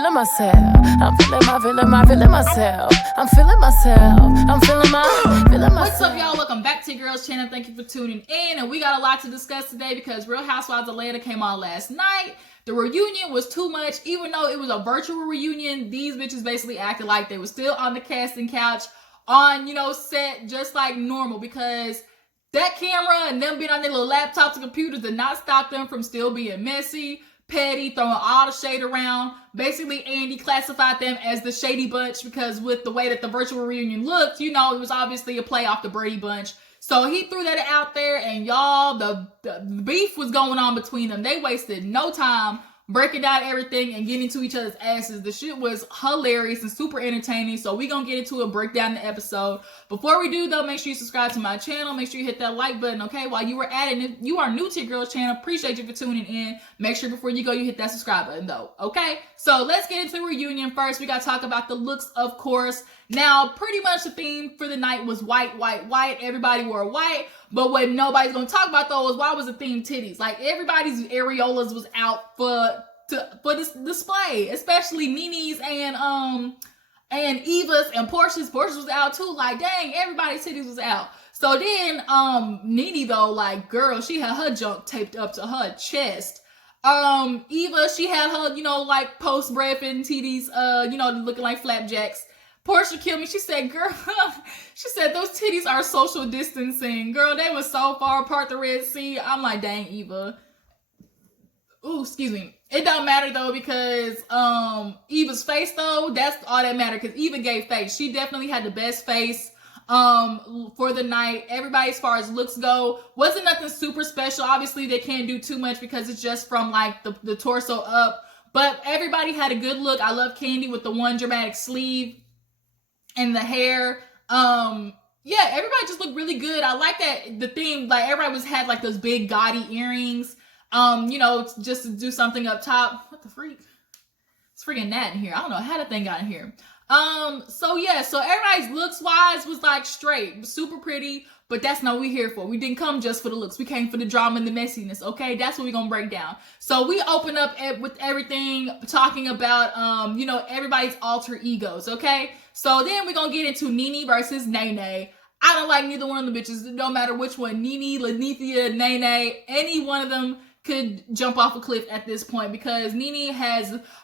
feeling myself. I'm feeling myself. I'm feeling myself. I'm feeling myself. What's up, y'all? Welcome back to your girls channel. Thank you for tuning in. And we got a lot to discuss today because Real Housewives of Atlanta came on last night. The reunion was too much. Even though it was a virtual reunion, these bitches basically acted like they were still on the casting couch on, set just like normal, because that camera and them being on their little laptops and computers did not stop them from still being messy, petty, throwing all the shade around. Basically, Andy classified them as the Shady Bunch because with the way that the virtual reunion looked, it was obviously a play off the Brady Bunch. So he threw that out there, and y'all, the beef was going on between them. They wasted no time breaking down everything and getting into each other's asses. The shit was hilarious and super entertaining. So we gonna get into it, break down the episode. Before we do though, make sure you subscribe to my channel. Make sure you hit that like button, okay? While you were at it, if you are new to your girls channel, appreciate you for tuning in. Make sure before you go, you hit that subscribe button though, okay? So let's get into the reunion first. We gotta talk about the looks, of course. Now, pretty much the theme for the night was white, white, white. Everybody wore white. But what nobody's gonna talk about though is why was the theme titties? Like everybody's areolas was out for this display, especially Nene's and Eva's and Portia's. Portia's was out too. Like dang, everybody's titties was out. So then Nene though, like girl, she had her junk taped up to her chest. Eva, she had her, like post breastfeeding titties, looking like flapjacks. Portia killed me. She said, girl, she said, those titties are social distancing. Girl, they were so far apart the Red Sea. I'm like, dang, Eva. Ooh, excuse me. It don't matter, though, because Eva's face, though, that's all that mattered, because Eva gave face. She definitely had the best face for the night. Everybody, as far as looks go, wasn't nothing super special. Obviously, they can't do too much because it's just from, like, the torso up. But everybody had a good look. I love Candy with the one dramatic sleeve and the hair. Yeah, everybody just looked really good. I like that the theme, like everybody had like those big gaudy earrings, just to do something up top. What the freak? It's freaking gnat in here. I don't know how that thing got in here. So everybody's looks wise was like straight, super pretty, but that's not what we're here for. We didn't come just for the looks. We came for the drama and the messiness, okay? That's what we're gonna break down. So we open up with everything talking about, everybody's alter egos, okay? So then we're gonna get into Nene versus Nene. I don't like neither one of the bitches. No matter which one, Nene, Lanithia, Nene, any one of them could jump off a cliff at this point because Nene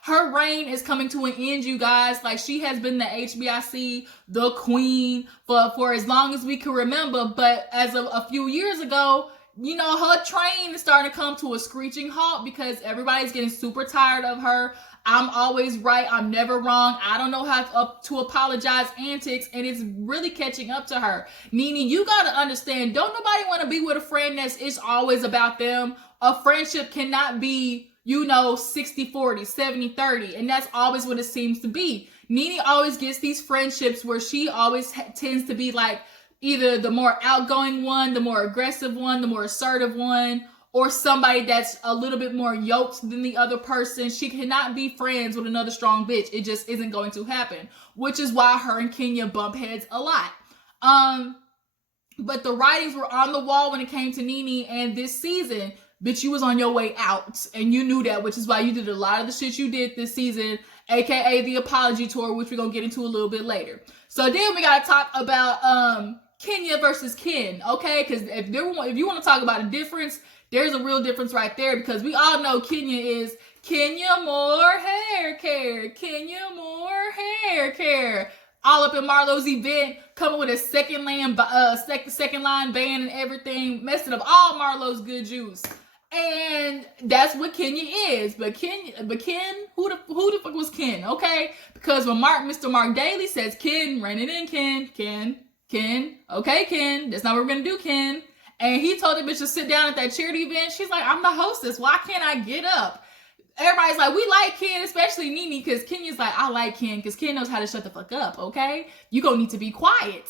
her reign is coming to an end, you guys. Like she has been the HBIC, the queen for as long as we can remember. But as of a few years ago, her train is starting to come to a screeching halt because everybody's getting super tired of her. I'm always right. I'm never wrong. I don't know how to apologize antics, and it's really catching up to her. Nene, you got to understand, don't nobody want to be with a friend it's always about them. A friendship cannot be, 60-40, 70-30, and that's always what it seems to be. Nene always gets these friendships where she always tends to be like either the more outgoing one, the more aggressive one, the more assertive one, or somebody that's a little bit more yoked than the other person. She cannot be friends with another strong bitch. It just isn't going to happen, which is why her and Kenya bump heads a lot. But the writings were on the wall when it came to Nene, and this season, bitch, you was on your way out, and you knew that, which is why you did a lot of the shit you did this season, aka the apology tour, which we're gonna get into a little bit later. So then we gotta talk about Kenya versus Ken, okay? Because if you want to talk about a difference, there's a real difference right there, because we all know Kenya is Kenya more hair care, Kenya more hair care. All up in Marlo's event, coming with a second line band and everything, messing up all Marlo's good juice. And that's what Kenya is. But Ken, who the fuck was Ken? Okay, because when Mr. Mark Daly says Ken, rein it in, Ken. Okay, Ken, that's not what we're gonna do, Ken. And he told the bitch to sit down at that charity event. She's like, I'm the hostess. Why can't I get up? Everybody's like, we like Ken, especially Nene, because Kenya's like, I like Ken, because Ken knows how to shut the fuck up, okay? You gonna need to be quiet.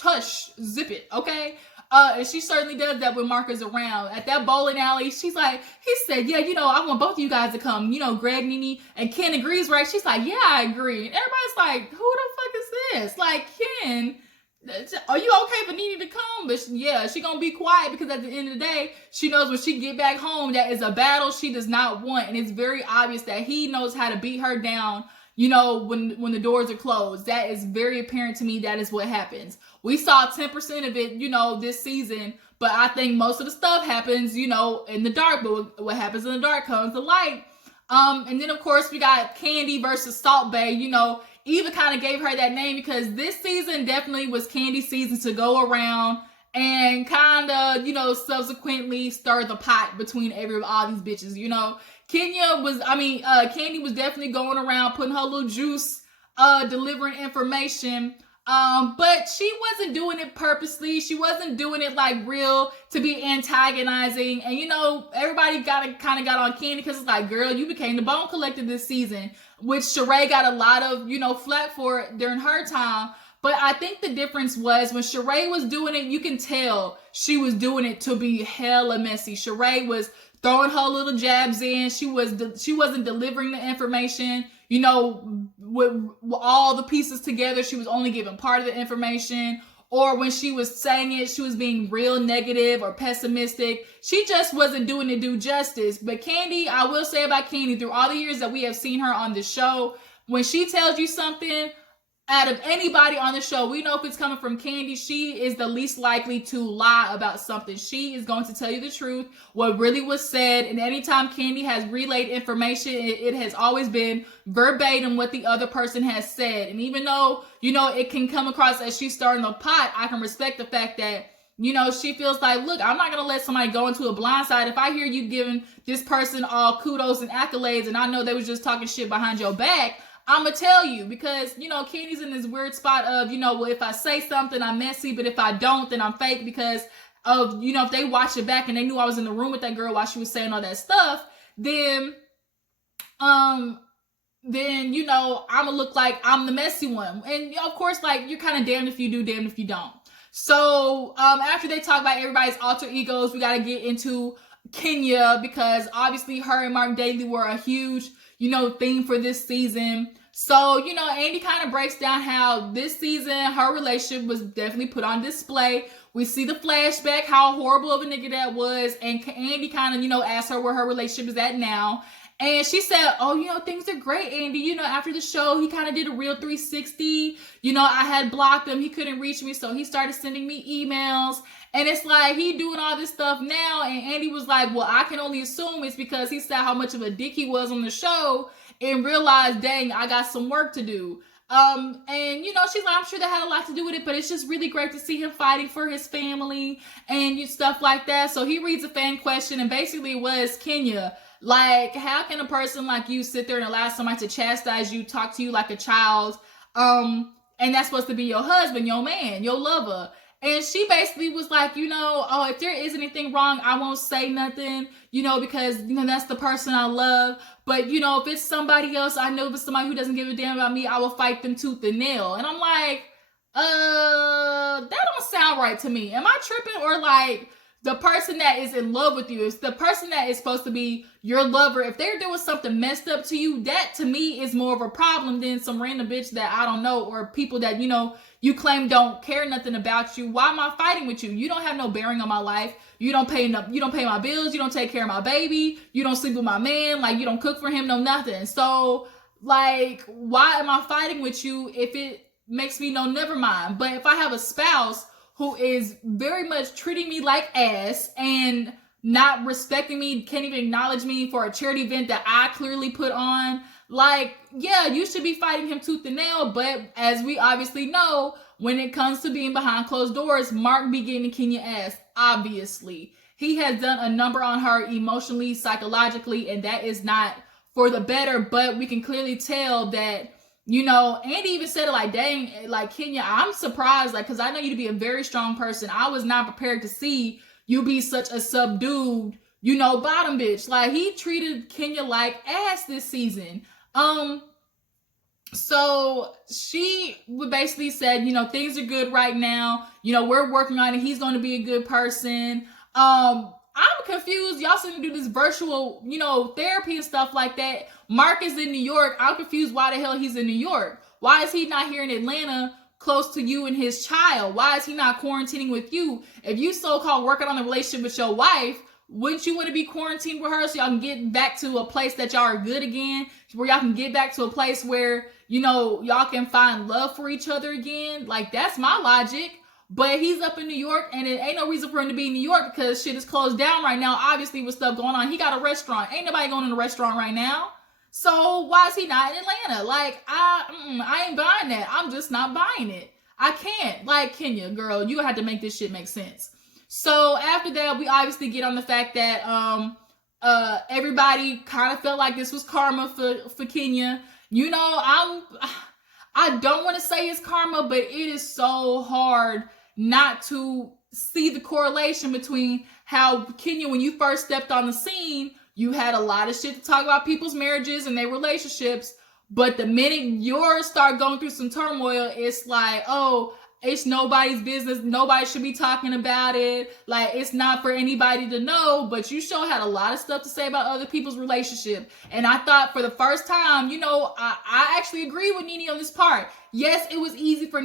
Hush, zip it, okay? And she certainly does that when Marcus around. At that bowling alley, she's like, he said, yeah, I want both of you guys to come. Greg, Nene, and Ken agrees, right? She's like, yeah, I agree. And everybody's like, who the fuck is this? Like, Ken, are you okay for Nene to come? But she gonna be quiet because at the end of the day, she knows when she get back home, that is a battle she does not want. And it's very obvious that he knows how to beat her down, when the doors are closed. That is very apparent to me. That is what happens. We saw 10% of it, this season. But I think most of the stuff happens, in the dark. But what happens in the dark comes to light. And then of course we got Candy versus Salt Bae. Eva kind of gave her that name because this season definitely was Candy's season to go around and kind of, subsequently stir the pot between all these bitches. Candy was definitely going around putting her little juice, delivering information. But she wasn't doing it purposely. She wasn't doing it like real to be antagonizing. And everybody kind of got on Candy because it's like, girl, you became the bone collector this season, which Sheree got a lot of, flack for during her time. But I think the difference was when Sheree was doing it, you can tell she was doing it to be hella messy. Sheree was throwing her little jabs in. She wasn't delivering the information, with all the pieces together. She was only giving part of the information. Or when she was saying it, she was being real negative or pessimistic. She just wasn't doing it due justice. But Candy, I will say about Candy, through all the years that we have seen her on the show, when she tells you something, out of anybody on the show, we know if it's coming from Candy, she is the least likely to lie about something. She is going to tell you the truth, what really was said. And anytime Candy has relayed information, it has always been verbatim what the other person has said. And even though, it can come across as she's stirring the pot, I can respect the fact that, she feels like, look, I'm not going to let somebody go into a blind side. If I hear you giving this person all kudos and accolades and I know they was just talking shit behind your back, I'm going to tell you because, Candy's in this weird spot of, well, if I say something, I'm messy, but if I don't, then I'm fake because of, if they watch it back and they knew I was in the room with that girl while she was saying all that stuff, then I'm going to look like I'm the messy one. And of course, like, you're kind of damned if you do, damned if you don't. So, after they talk about everybody's alter egos, we got to get into Kenya because obviously her and Mark Daly were a huge, theme for this season. So, Andy kind of breaks down how this season, her relationship was definitely put on display. We see the flashback, how horrible of a nigga that was. And Andy kind of, asked her where her relationship is at now. And she said, oh, things are great, Andy. After the show, he kind of did a real 360. I had blocked him. He couldn't reach me. So he started sending me emails. And it's like, he doing all this stuff now. And Andy was like, well, I can only assume it's because he saw how much of a dick he was on the show and realized, dang, I got some work to do. And she's like, I'm sure that had a lot to do with it, but it's just really great to see him fighting for his family and stuff like that. So he reads a fan question and basically it was, Kenya, like, how can a person like you sit there and allow somebody to chastise you, talk to you like a child, and that's supposed to be your husband, your man, your lover? And she basically was like, if there is anything wrong, I won't say nothing, because, that's the person I love. But, if it's somebody else, I know if it's somebody who doesn't give a damn about me, I will fight them tooth and nail. And I'm like, that don't sound right to me. Am I tripping? Or like, the person that is in love with you, is the person that is supposed to be your lover, if they're doing something messed up to you, that to me is more of a problem than some random bitch that I don't know, or people that, you claim don't care nothing about you. Why am I fighting with you? You don't have no bearing on my life. You don't pay my bills. You don't take care of my baby. You don't sleep with my man. Like, you don't cook for him, no nothing. So, like, why am I fighting with you if it makes me know never mind? But if I have a spouse who is very much treating me like ass and not respecting me, can't even acknowledge me for a charity event that I clearly put on, like, yeah, you should be fighting him tooth and nail. But as we obviously know, when it comes to being behind closed doors, Mark be getting Kenya ass, obviously. He has done a number on her emotionally, psychologically, and that is not for the better. But we can clearly tell that, Andy even said it like, dang, like, Kenya, I'm surprised, like, because I know you to be a very strong person. I was not prepared to see you be such a subdued, bottom bitch. Like, he treated Kenya like ass this season. So she basically said, things are good right now. We're working on it. He's going to be a good person. I'm confused. Y'all seem to do this virtual, therapy and stuff like that. Mark is in New York. I'm confused why the hell he's in New York. Why is he not here in Atlanta close to you and his child? Why is he not quarantining with you? If you so-called working on the relationship with your wife, wouldn't you want to be quarantined with her so y'all can get back to a place that y'all are good again, where y'all can get back to a place where, you know, y'all can find love for each other again? Like, that's my logic. But he's up in New York, and it ain't no reason for him to be in New York because shit is closed down right now, obviously, with stuff going on. He got a restaurant. Ain't nobody going in a restaurant right now. So why is he not in Atlanta? Like, I ain't buying that. I'm just not buying it. I can't. Like, Kenya, girl, you have to make this shit make sense. So after that, we obviously get on the fact that everybody kind of felt like this was karma for Kenya. You know, I don't want to say it's karma, but it is so hard not to see the correlation between how Kenya, when you first stepped on the scene, you had a lot of shit to talk about people's marriages and their relationships. But the minute yours start going through some turmoil, it's like, oh, it's nobody's business. Nobody should be talking about it. Like, it's not for anybody to know, but you sure had a lot of stuff to say about other people's relationship. And I thought for the first time, you know, I actually agree with Nene on this part. Yes, it was easy for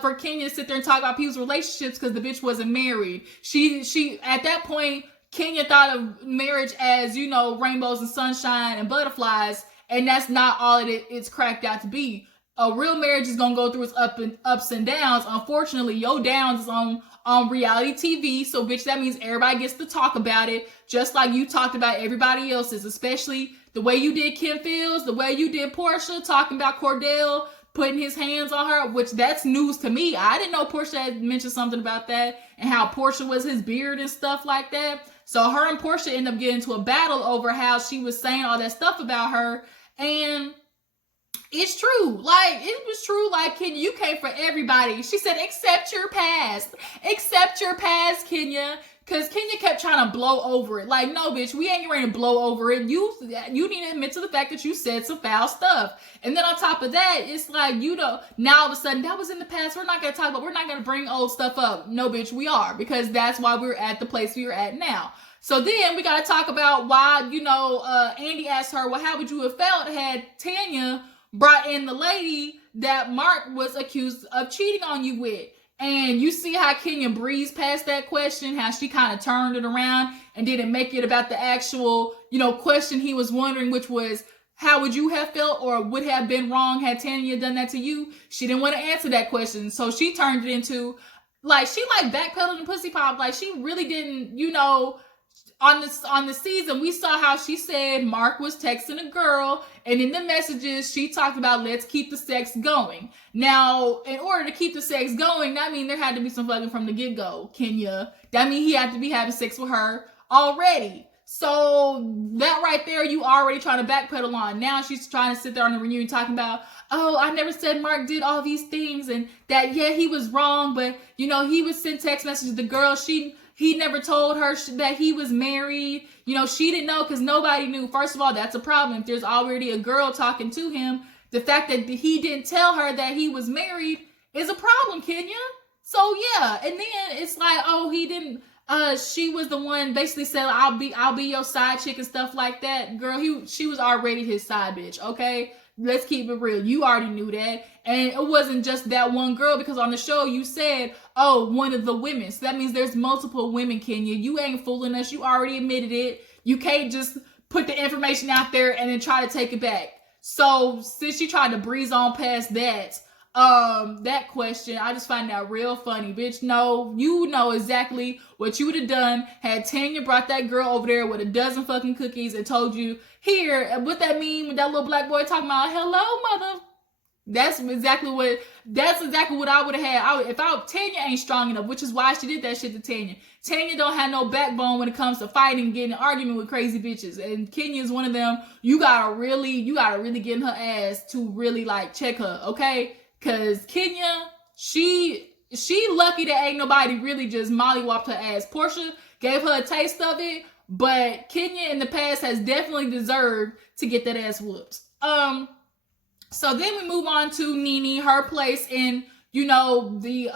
for Kenya to sit there and talk about people's relationships because the bitch wasn't married. She at that point, Kenya thought of marriage as, you know, rainbows and sunshine and butterflies, and that's not all it's cracked out to be. A real marriage is gonna go through its ups and downs. Unfortunately, your downs is on reality TV. So, bitch, that means everybody gets to talk about it, just like you talked about everybody else's. Especially the way you did Kim Fields, the way you did Portia, talking about Cordell putting his hands on her, which that's news to me. I didn't know Portia had mentioned something about that and how Portia was his beard and stuff like that. So her and Portia ended up getting into a battle over how she was saying all that stuff about her, and it's true. Like, it was true. Like, Kenya, you came for everybody. She said, accept your past. Accept your past, Kenya. Because Kenya kept trying to blow over it. Like, no, bitch, we ain't ready to blow over it. You need to admit to the fact that you said some foul stuff. And then on top of that, it's like, you know, now all of a sudden, that was in the past. We're not going to talk about, we're not going to bring old stuff up. No, bitch, we are. Because that's why we're at the place we're at now. So then we got to talk about why, you know, Andy asked her, well, how would you have felt had Tanya brought in the lady that Mark was accused of cheating on you with? And you see how Kenya breezed past that question, how she kind of turned it around and didn't make it about the actual, you know, question he was wondering, which was, how would you have felt or would have been wrong had Tanya done that to you? She didn't want to answer that question. So she turned it into, like, she like backpedaled and pussy pop. Like, she really didn't, you know, on the season, we saw how she said Mark was texting a girl, and in the messages, she talked about let's keep the sex going. Now, in order to keep the sex going, that means there had to be some fucking from the get-go, Kenya. That means he had to be having sex with her already. So that right there, you already trying to backpedal on. Now she's trying to sit there on the reunion talking about, oh, I never said Mark did all these things, and that, yeah, he was wrong, but, you know, he would send text messages to the girl. He never told her that he was married. You know, she didn't know because nobody knew. First of all, that's a problem. If there's already a girl talking to him, the fact that he didn't tell her that he was married is a problem, Kenya. So, yeah. And then it's like, oh, he didn't. She was the one basically said, I'll be your side chick and stuff like that. Girl, she was already his side bitch, okay? Let's keep it real. You already knew that. And it wasn't just that one girl, because on the show you said, oh, one of the women. So that means there's multiple women, Kenya. You ain't fooling us. You already admitted it. You can't just put the information out there and then try to take it back. So since you tried to breeze on past that question, I just find that real funny. Bitch, no, you know exactly what you would have done had Tanya brought that girl over there with a dozen fucking cookies and told you, here, what that mean with that little black boy talking about, hello, mother. That's exactly what I would have had. Tanya ain't strong enough, which is why she did that shit to Tanya. Tanya don't have no backbone when it comes to fighting and getting an argument with crazy bitches. And Kenya's one of them. You gotta really get in her ass to really like check her, okay? Cause Kenya, she lucky that ain't nobody really just mollywopped her ass. Portia gave her a taste of it, but Kenya in the past has definitely deserved to get that ass whooped. So then we move on to Nene, her place in, you know, the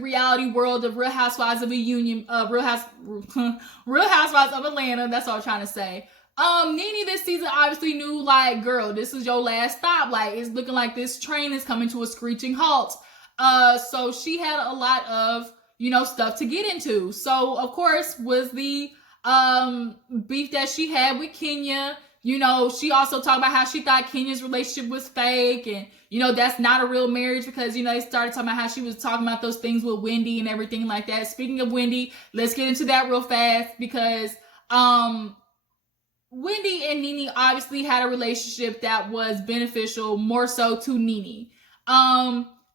reality world of Real Housewives of Real Housewives of Atlanta. That's what I'm trying to say. Nene this season obviously knew, like, girl, this is your last stop. Like, it's looking like this train is coming to a screeching halt. So she had a lot of, stuff to get into. So of course was the beef that she had with Kenya. She also talked about how she thought Kenya's relationship was fake, and that's not a real marriage because they started talking about how she was talking about those things with Wendy and everything like that. Speaking of Wendy, let's get into that real fast because Wendy and Nene obviously had a relationship that was beneficial, more so to Nene.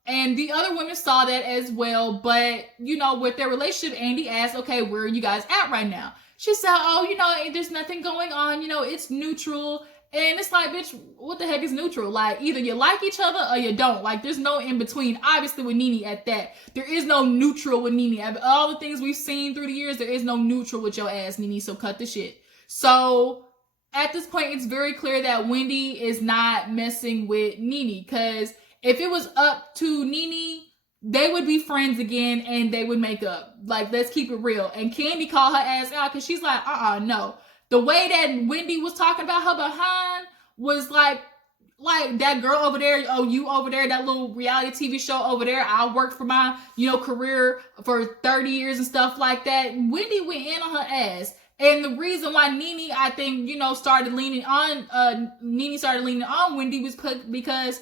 And the other women saw that as well, but with their relationship, Andy asked, okay, where are you guys at right now? She said, oh, there's nothing going on, it's neutral. And it's like, bitch, what the heck is neutral? Like, either you like each other or you don't. Like, there's no in between. Obviously, with Nene at that, there is no neutral with Nene. All the things we've seen through the years, there is no neutral with your ass, Nene. So cut the shit. So at this point, it's very clear that Wendy is not messing with Nene, because if it was up to Nene, they would be friends again and they would make up. Like, let's keep it real. And Candy called her ass out because she's like, no. The way that Wendy was talking about her behind was like that girl over there, you over there, that little reality TV show over there, I worked for my, career for 30 years and stuff like that. Wendy went in on her ass. And the reason why Nene, I think, started leaning on Wendy was because,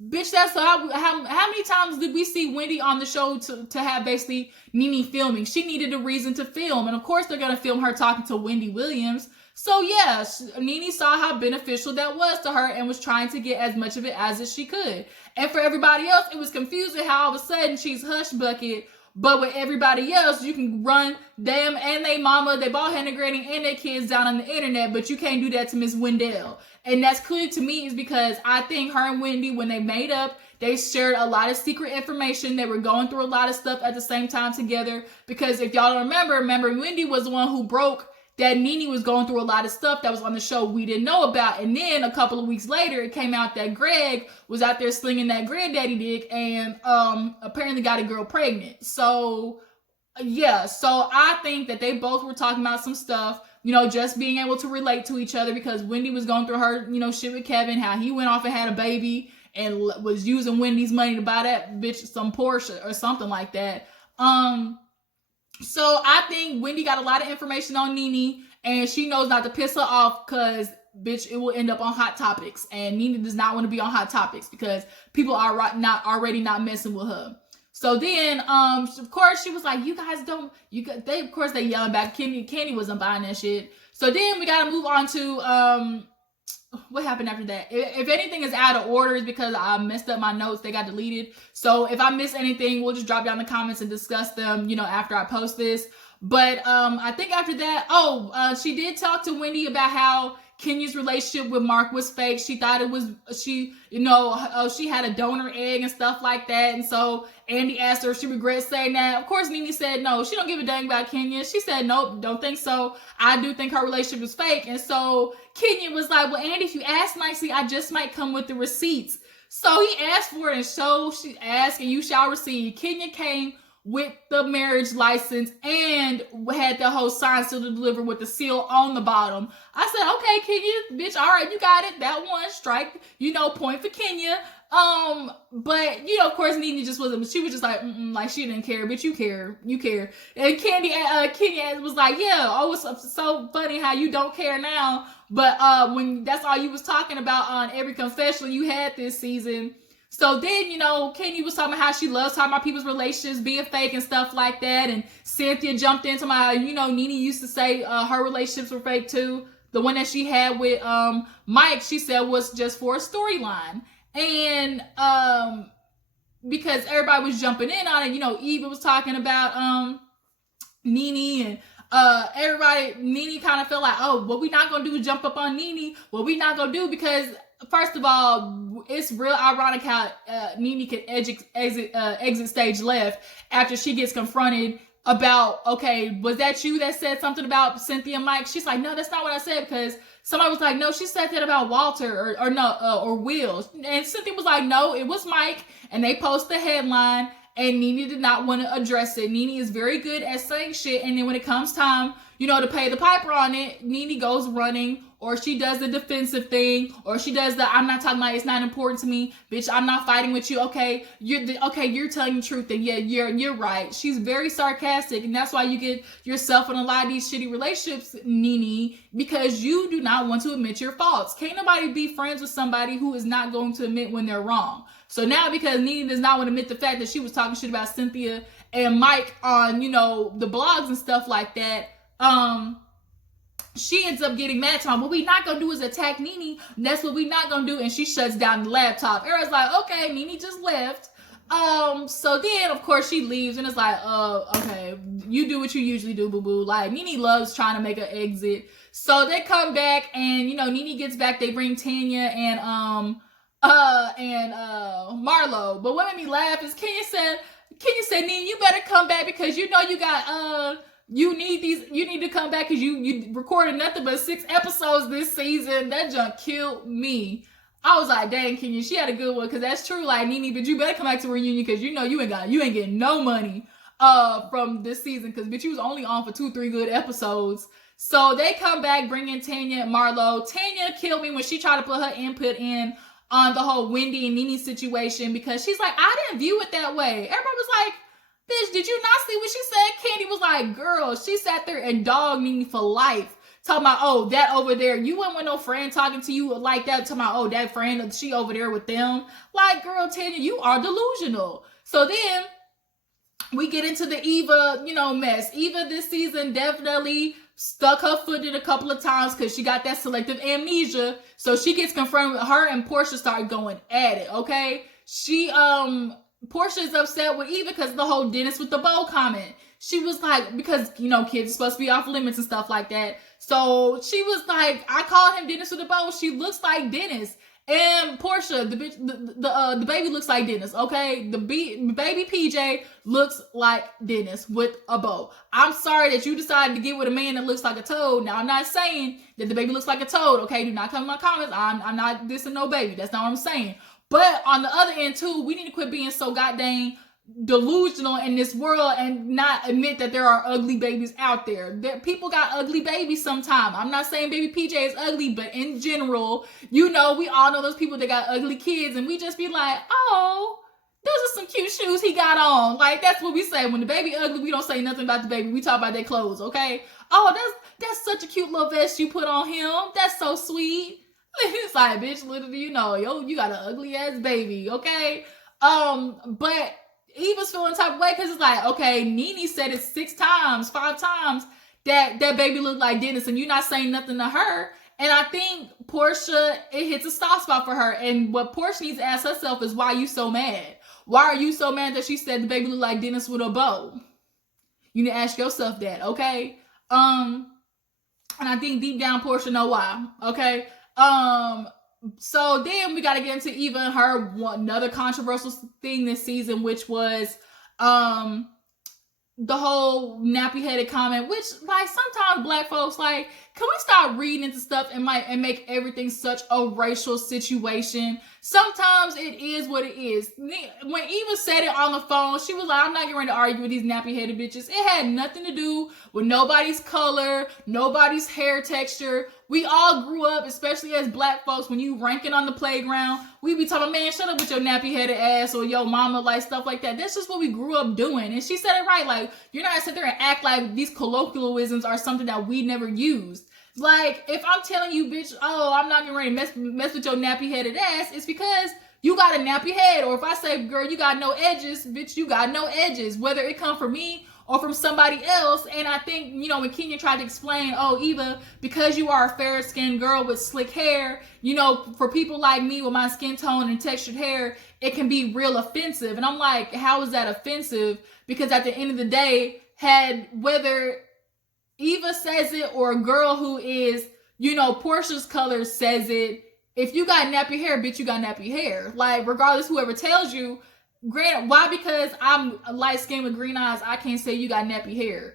bitch, that's how many times did we see Wendy on the show to have basically Nene filming? She needed a reason to film. And of course, they're going to film her talking to Wendy Williams. So yeah, Nene saw how beneficial that was to her and was trying to get as much of it as she could. And for everybody else, it was confusing how all of a sudden she's hush bucket. But with everybody else, you can run them and they mama, they ball head granny and their kids down on the internet, but you can't do that to Miss Wendell. And that's clear to me is because I think her and Wendy, when they made up, they shared a lot of secret information. They were going through a lot of stuff at the same time together. Because if y'all don't remember Wendy was the one who broke that Nene was going through a lot of stuff that was on the show we didn't know about. And then a couple of weeks later, it came out that Greg was out there slinging that granddaddy dick and apparently got a girl pregnant. So, yeah. So I think that they both were talking about some stuff, just being able to relate to each other because Wendy was going through her, shit with Kevin, how he went off and had a baby and was using Wendy's money to buy that bitch some Porsche or something like that. So I think Wendy got a lot of information on Nene and she knows not to piss her off because, bitch, it will end up on Hot Topics. And Nene does not want to be on Hot Topics because people are already not messing with her. So then, of course, she was like, you guys don't, they yelling back. Kenny wasn't buying that shit. So then we got to move on to, what happened after that? If anything is out of order, it's because I messed up my notes. They got deleted. So if I miss anything, we'll just drop down the comments and discuss them, after I post this. But I think after that, she did talk to Wendy about how Kenya's relationship with Mark was fake. She thought it was, she had a donor egg and stuff like that. And so Andy asked her if she regrets saying that. Of course, Nene said no. She don't give a dang about Kenya. She said, nope, don't think so. I do think her relationship is fake. And so Kenya was like, well, Andy, if you ask nicely, I just might come with the receipts. So he asked for it, and so she asked, and you shall receive. Kenya came with the marriage license and had the whole sign still to deliver with the seal on the bottom. I said, okay, Kenya, bitch, all right, you got it. That one strike, point for Kenya. But of course, Nene just wasn't. She was just like, like she didn't care, but you care. And Kenya was like, yeah, it's so funny how you don't care now, but when that's all you was talking about on every confessional you had this season. So then, Kenya was talking about how she loves talking about people's relationships being fake and stuff like that. And Cynthia jumped into my, Nene used to say her relationships were fake too. The one that she had with Mike, she said was just for a storyline. And because everybody was jumping in on it, Eva was talking about Nene and Nene kind of felt like, oh, what we not going to do is jump up on Nene. What we not going to do because first of all, it's real ironic how Nene can exit stage left after she gets confronted about, okay, was that you that said something about Cynthia and Mike? She's like, no, that's not what I said, because somebody was like, no, she said that about Walter or Will. And Cynthia was like, no, it was Mike. And they post the headline, and Nene did not want to address it. Nene is very good at saying shit, and then when it comes time, to pay the piper on it, Nene goes running, or she does the defensive thing, or she does the I'm not talking about, it's not important to me, bitch, I'm not fighting with you. Okay, you're telling the truth, and yeah, you're right. She's very sarcastic, and that's why you get yourself in a lot of these shitty relationships, Nene, because you do not want to admit your faults. Can't nobody be friends with somebody who is not going to admit when they're wrong. So now, because Nene does not want to admit the fact that she was talking shit about Cynthia and Mike on, the blogs and stuff like that, she ends up getting mad to him. What we not gonna do is attack Nene. That's what we not gonna do. And she shuts down the laptop. Era's like, okay, Nene just left. So then of course she leaves, and it's like, okay, you do what you usually do, boo boo. Like, Nene loves trying to make an exit. So they come back, and Nene gets back. They bring Tanya and Marlo. But what made me laugh is Kenya said, Nene, you better come back because you got you need to come back because you recorded nothing but 6 episodes this season. That junk killed me. I was like, dang, Kenya, she had a good one, because that's true. Like, Nene, but you better come back to reunion, because you ain't getting no money from this season, because bitch, you was only on for 2-3 good episodes. So they come back, bring in Tanya and Marlo. Tanya killed me when she tried to put her input in on the whole Wendy and Nene situation, because she's like, I didn't view it that way. Everybody was like, bitch, did you not see what she said? Candy was like, girl, she sat there and dogged Nene for life. Talking about, oh, that over there, you wouldn't want no friend talking to you like that. Talking about, oh, that friend, she over there with them. Like, girl, Tanya, you are delusional. So then we get into the Eva, mess. Eva this season definitely stuck her foot in a couple of times because she got that selective amnesia. So she gets confronted with her, and Portia started going at it, okay? Portia is upset with Eva because of the whole Dennis with the bow comment. She was like, because, kids are supposed to be off limits and stuff like that. So she was like, I called him Dennis with a bow. She looks like Dennis. And Portia, the bitch, the baby looks like Dennis, okay? The baby PJ looks like Dennis with a bow. I'm sorry that you decided to get with a man that looks like a toad. Now, I'm not saying that the baby looks like a toad, okay? Do not come in my comments. I'm not dissing no baby. That's not what I'm saying. But on the other end, too, we need to quit being so goddamn delusional in this world and not admit that there are ugly babies out there. People got ugly babies sometimes. I'm not saying baby PJ is ugly, but in general, we all know those people that got ugly kids, and we just be like, oh, those are some cute shoes he got on. Like, that's what we say. When the baby ugly, we don't say nothing about the baby. We talk about their clothes, okay? Oh, that's such a cute little vest you put on him. That's so sweet. It's like, bitch, little do you know, you got an ugly ass baby, okay? But Eva's feeling type of way because it's like, okay, Nene said it 5 times that baby looked like Dennis, and you're not saying nothing to her. And I think Portia, it hits a soft spot for her. And what Portia needs to ask herself is, why are you so mad? Why are you so mad that she said the baby looked like Dennis with a bow? You need to ask yourself that, okay? And I think deep down Portia know why, okay? So then we got to get into Eva and her another controversial thing this season, which was the whole nappy headed comment, which, like, sometimes black folks, like, can we stop reading into stuff and make everything such a racial situation? Sometimes it is what it is. When Eva said it on the phone, she was like, I'm not getting ready to argue with these nappy headed bitches. It had nothing to do with nobody's color, nobody's hair texture. We all grew up, especially as black folks, when you ranking on the playground, we be talking, man, shut up with your nappy-headed ass, or yo mama, like, stuff like that. That's just what we grew up doing. And she said it right. Like, you're not gonna sit there and act like these colloquialisms are something that we never used. Like, if I'm telling you, bitch, oh, I'm not getting ready to mess with your nappy-headed ass, it's because you got a nappy head. Or if I say, girl, you got no edges, bitch, you got no edges. Whether it come from me or from somebody else. And I think, when Kenya tried to explain, oh, Eva, because you are a fair-skinned girl with slick hair, for people like me with my skin tone and textured hair, it can be real offensive. And I'm like, how is that offensive? Because at the end of the day, whether Eva says it or a girl who is, Portia's color says it, if you got nappy hair, bitch, you got nappy hair. Like, regardless, whoever tells you, granted, why? Because I'm light skinned with green eyes, I can't say you got nappy hair.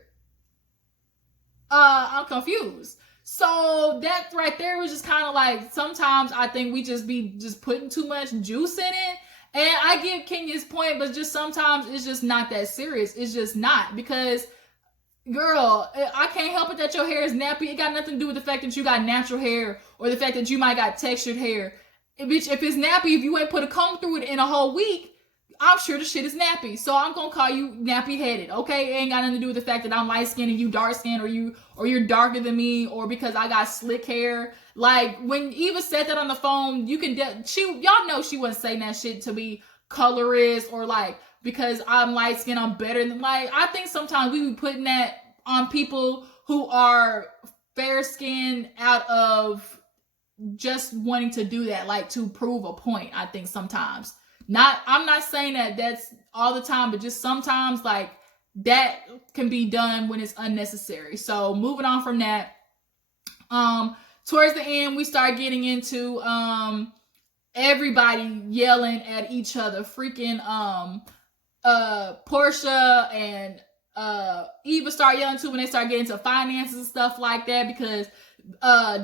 I'm confused. So that right there was just kind of like, sometimes I think we just be putting too much juice in it. And I get Kenya's point, but just sometimes it's just not that serious. It's just not, because girl, I can't help it that your hair is nappy. It got nothing to do with the fact that you got natural hair or the fact that you might got textured hair. Bitch, if it's nappy, if you ain't put a comb through it in a whole week, I'm sure the shit is nappy. So I'm gonna call you nappy headed. Okay, it ain't got nothing to do with the fact that I'm light skinned and you dark skinned, or you're darker than me, or because I got slick hair. Like when Eva said that on the phone, you can y'all know she wasn't saying that shit to be colorist or like because I'm light skinned, I'm better than like. I think sometimes we be putting that on people who are fair skinned out of just wanting to do that, like to prove a point. I think sometimes. I'm not saying that that's all the time, but just sometimes like that can be done when it's unnecessary. So moving on from that, towards the end we start getting into everybody yelling at each other. Freaking Portia and Eva start yelling too when they start getting into finances and stuff like that, because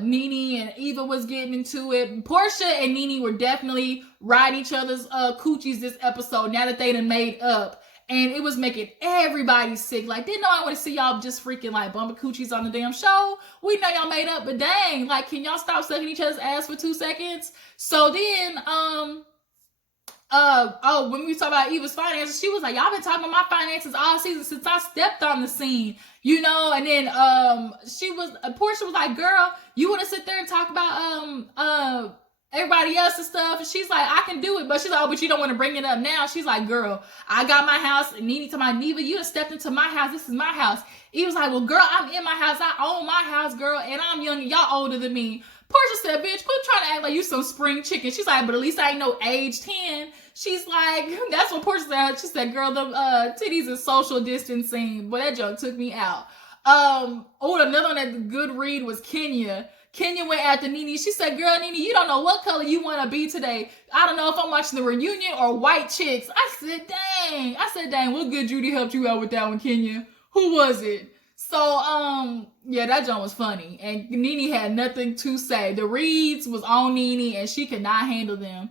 Nene and Eva was getting into it. Portia and Nene were definitely riding each other's coochies this episode now that they done made up, and it was making everybody sick. Like, didn't nobody want to see y'all just freaking like bumping coochies on the damn show. We know y'all made up, but dang, like, can y'all stop sucking each other's ass for 2 seconds? So then when we talk about Eva's finances, she was like, y'all been talking about my finances all season since I stepped on the scene, you know. And then Portia was like, girl, you want to sit there and talk about everybody else's stuff? And she's like, I can do it. But she's like, oh, but you don't want to bring it up now. She's like, girl, I got my house. And Nene to my Neva, you done stepped into my house. This is my house. Eva's like, well, girl, I'm in my house. I own my house, girl, and I'm young and y'all older than me. Portia said, bitch, quit trying to act like you some spring chicken. She's like, but at least I ain't no age 10. She's like, that's what Portia said. She said, girl, the titties is social distancing. Boy, that joke took me out. Another one that good read was Kenya. Kenya went after Nene. She said, girl, Nene, you don't know what color you want to be today. I don't know if I'm watching the reunion or white chicks. I said, dang, what good Judy helped you out with that one, Kenya? Who was it? So, yeah, that joke was funny. And Nene had nothing to say. The reads was on Nene and she could not handle them.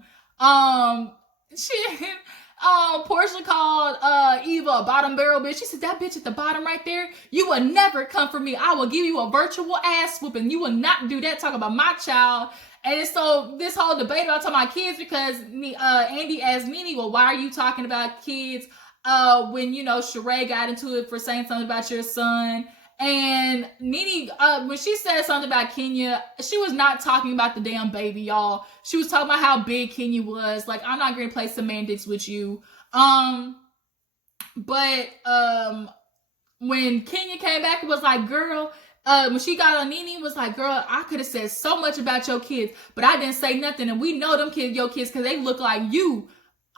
Portia called Eva a bottom barrel bitch. She said, that bitch at the bottom right there, you will never come for me. I will give you a virtual ass whooping. You will not do that. Talk about my child. And so this whole debate about talking about kids, because Andy asked Nene, well, why are you talking about kids when, you know, Sheree got into it for saying something about your son? And Nene, when she said something about Kenya, she was not talking about the damn baby, y'all. She was talking about how big Kenya was. Like, I'm not going to play semantics with you. But when Kenya came back, it was like, girl, when she got on Nene, was like, girl, I could have said so much about your kids, but I didn't say nothing. And we know them kids, your kids, because they look like you.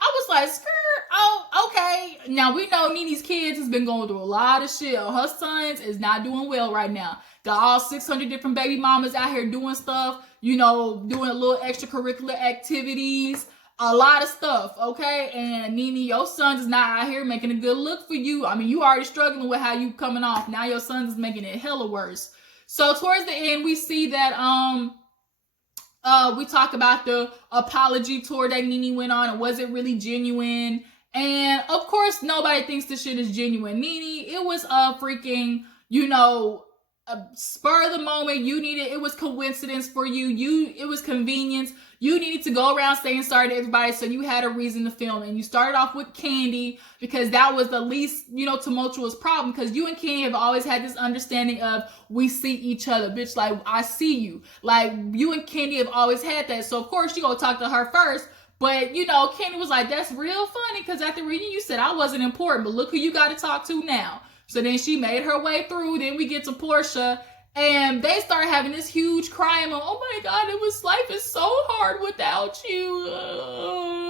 I was like, skirt, oh, okay. Now, we know Nene's kids has been going through a lot of shit. Her sons is not doing well right now. Got all 600 different baby mamas out here doing stuff, you know, doing little extracurricular activities, a lot of stuff, okay? And Nene, your sons is not out here making a good look for you. I mean, you already struggling with how you coming off. Now your sons is making it hella worse. So towards the end, we see that, we talk about the apology tour that Nene went on, and was it really genuine? And of course, nobody thinks this shit is genuine. Nene, it was a freaking, you know, a spur of the moment. You needed, it was coincidence for you. It was convenience. You needed to go around saying sorry to everybody, so you had a reason to film. And you started off with Candy because that was the least, you know, tumultuous problem, because you and Candy have always had this understanding of we see each other, bitch. Like, I see you. Like, you and Candy have always had that. So of course you gonna talk to her first. But, you know, Candy was like, that's real funny, because at the reunion you said I wasn't important, but look who you got to talk to now. So then she made her way through. Then we get to Portia, and they start having this huge crying. Oh my God, life is so hard without you.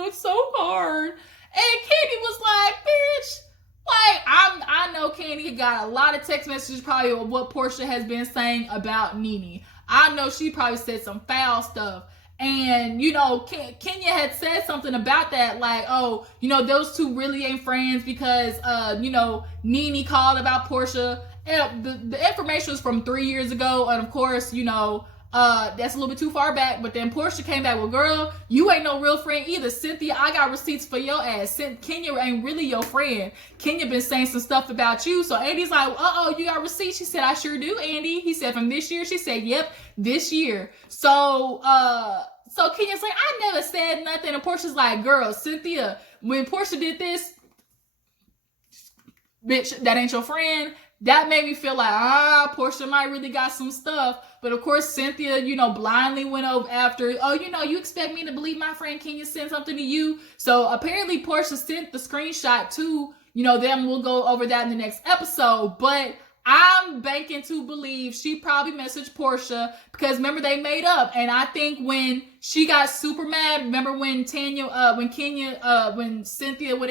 It's so hard. And Candy was like, bitch, like, I know Candy got a lot of text messages probably of what Portia has been saying about Nene. I know she probably said some foul stuff. And, you know, Kenya had said something about that, like, oh, you know, those two really ain't friends because, you know, Nene called about Portia. And the information was from 3 years ago. And of course, you know, That's a little bit too far back. But then Portia came back, well, girl, you ain't no real friend either. Cynthia, I got receipts for your ass. Kenya ain't really your friend. Kenya been saying some stuff about you. So Andy's like, you got receipts? She said, I sure do, Andy. He said, from this year? She said, yep, this year. So Kenya's like, I never said nothing. And Portia's like, girl, Cynthia, when Portia did this, bitch, that ain't your friend. That made me feel like, Portia might really got some stuff. But of course, Cynthia, blindly went over after, you expect me to believe my friend Kenya sent something to you? So apparently Portia sent the screenshot to, them. We'll go over that in the next episode. But I'm banking to believe she probably messaged Portia because remember they made up. And I think when she got super mad, remember when Cynthia went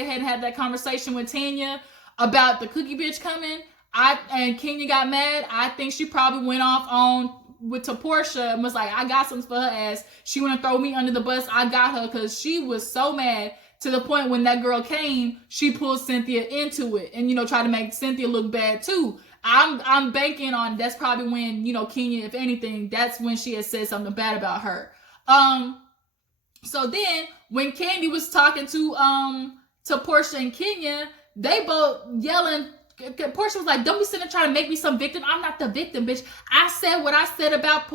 ahead and had that conversation with Tanya about the cookie bitch coming, and Kenya got mad. I think she probably went off to Portia and was like, I got something for her ass. She want to throw me under the bus. I got her because she was so mad to the point when that girl came, she pulled Cynthia into it and, tried to make Cynthia look bad too. I'm banking on that's probably when, Kenya, if anything, that's when she had said something bad about her. So then when Candy was talking to Portia and Kenya, they both yelling. Portia was like, don't be sitting there trying to make me some victim. I'm not the victim, bitch. I said what I said about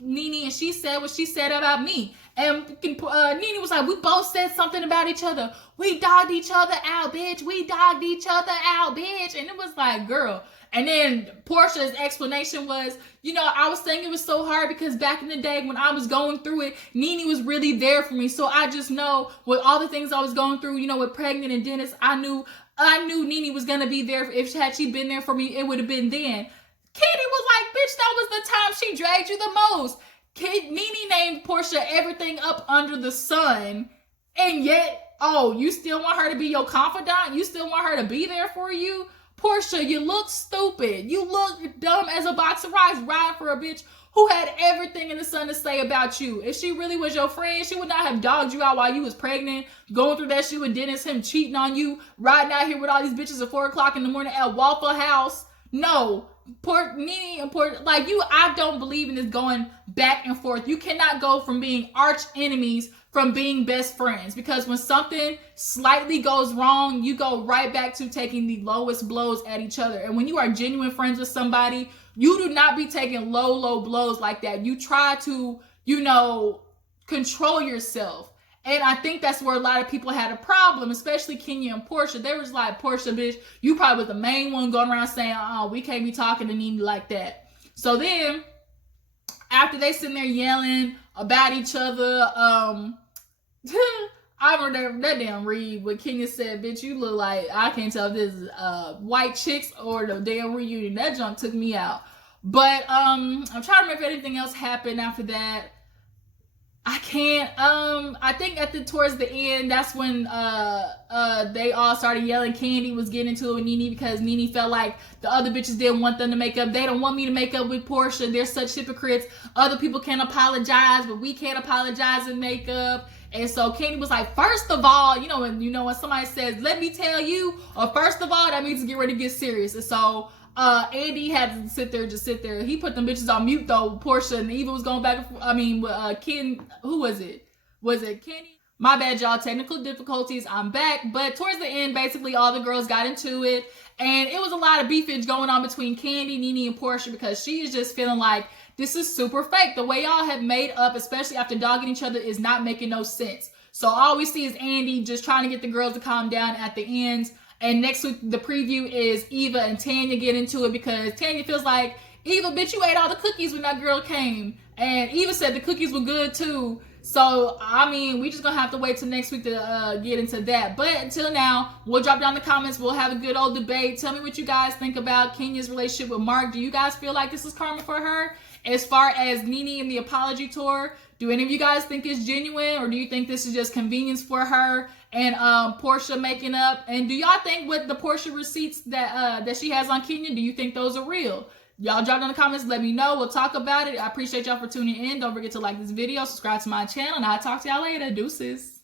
Nene, and she said what she said about me. And Nene was like, we both said something about each other. We dogged each other out, bitch. We dogged each other out, bitch. And it was like, girl. And then Portia's explanation was, I was saying it was so hard because back in the day when I was going through it, Nene was really there for me. So I just know with all the things I was going through, with pregnant and Dennis, I knew Nene was going to be there. Had she been there for me, it would have been then. Candy was like, bitch, that was the time she dragged you the most. Nene named Portia everything up under the sun. And yet, you still want her to be your confidant? You still want her to be there for you? Portia, you look stupid. You look dumb as a box of rice riding for a bitch who had everything in the sun to say about you. If she really was your friend, she would not have dogged you out while you was pregnant, going through that shit with Dennis, him cheating on you, riding out here with all these bitches at 4 o'clock in the morning at Waffle House. No. Nene and Portia, I don't believe in this going back and forth. You cannot go from being arch enemies from being best friends, because when something slightly goes wrong, you go right back to taking the lowest blows at each other. And when you are genuine friends with somebody, you do not be taking low blows like that. You try to, control yourself. And I think that's where a lot of people had a problem, especially Kenya and Portia. They was like, Portia, bitch, you probably was the main one going around saying, we can't be talking to Nene like that. So then, after they sitting there yelling about each other, I remember that damn read when Kenya said, bitch, you look like, I can't tell if this is white chicks or the damn reunion. That junk took me out. But I'm trying to remember if anything else happened after that. I can't. I think towards the end, that's when they all started yelling. Candy was getting into it with Nene because Nene felt like the other bitches didn't want them to make up. They don't want me to make up with Portia. They're such hypocrites. Other people can apologize, but we can't apologize and make up. And so Candy was like, first of all, when somebody says, let me tell you, or first of all, that means to get ready to get serious. And so Andy had to sit there. He put them bitches on mute though. Portia and Eva was going back and forth. Ken, who was it? Was it Kenny? My bad, y'all. Technical difficulties. I'm back. But towards the end, basically all the girls got into it. And it was a lot of beefage going on between Candy, Nene, and Portia because she is just feeling like this is super fake. The way y'all have made up, especially after dogging each other, is not making no sense. So all we see is Andy just trying to get the girls to calm down at the ends. And next week, the preview is Eva and Tanya get into it because Tanya feels like, Eva, bitch, you ate all the cookies when that girl came. And Eva said the cookies were good too. So, we just gonna have to wait till next week to get into that. But until now, we'll drop down the comments. We'll have a good old debate. Tell me what you guys think about Kenya's relationship with Mark. Do you guys feel like this is karma for her? As far as Nene and the apology tour, do any of you guys think it's genuine, or do you think this is just convenience for her and Portia making up? And do y'all think with the Portia receipts that she has on Kenya, do you think those are real? Y'all drop down in the comments, let me know. We'll talk about it. I appreciate y'all for tuning in. Don't forget to like this video, subscribe to my channel, and I'll talk to y'all later. Deuces.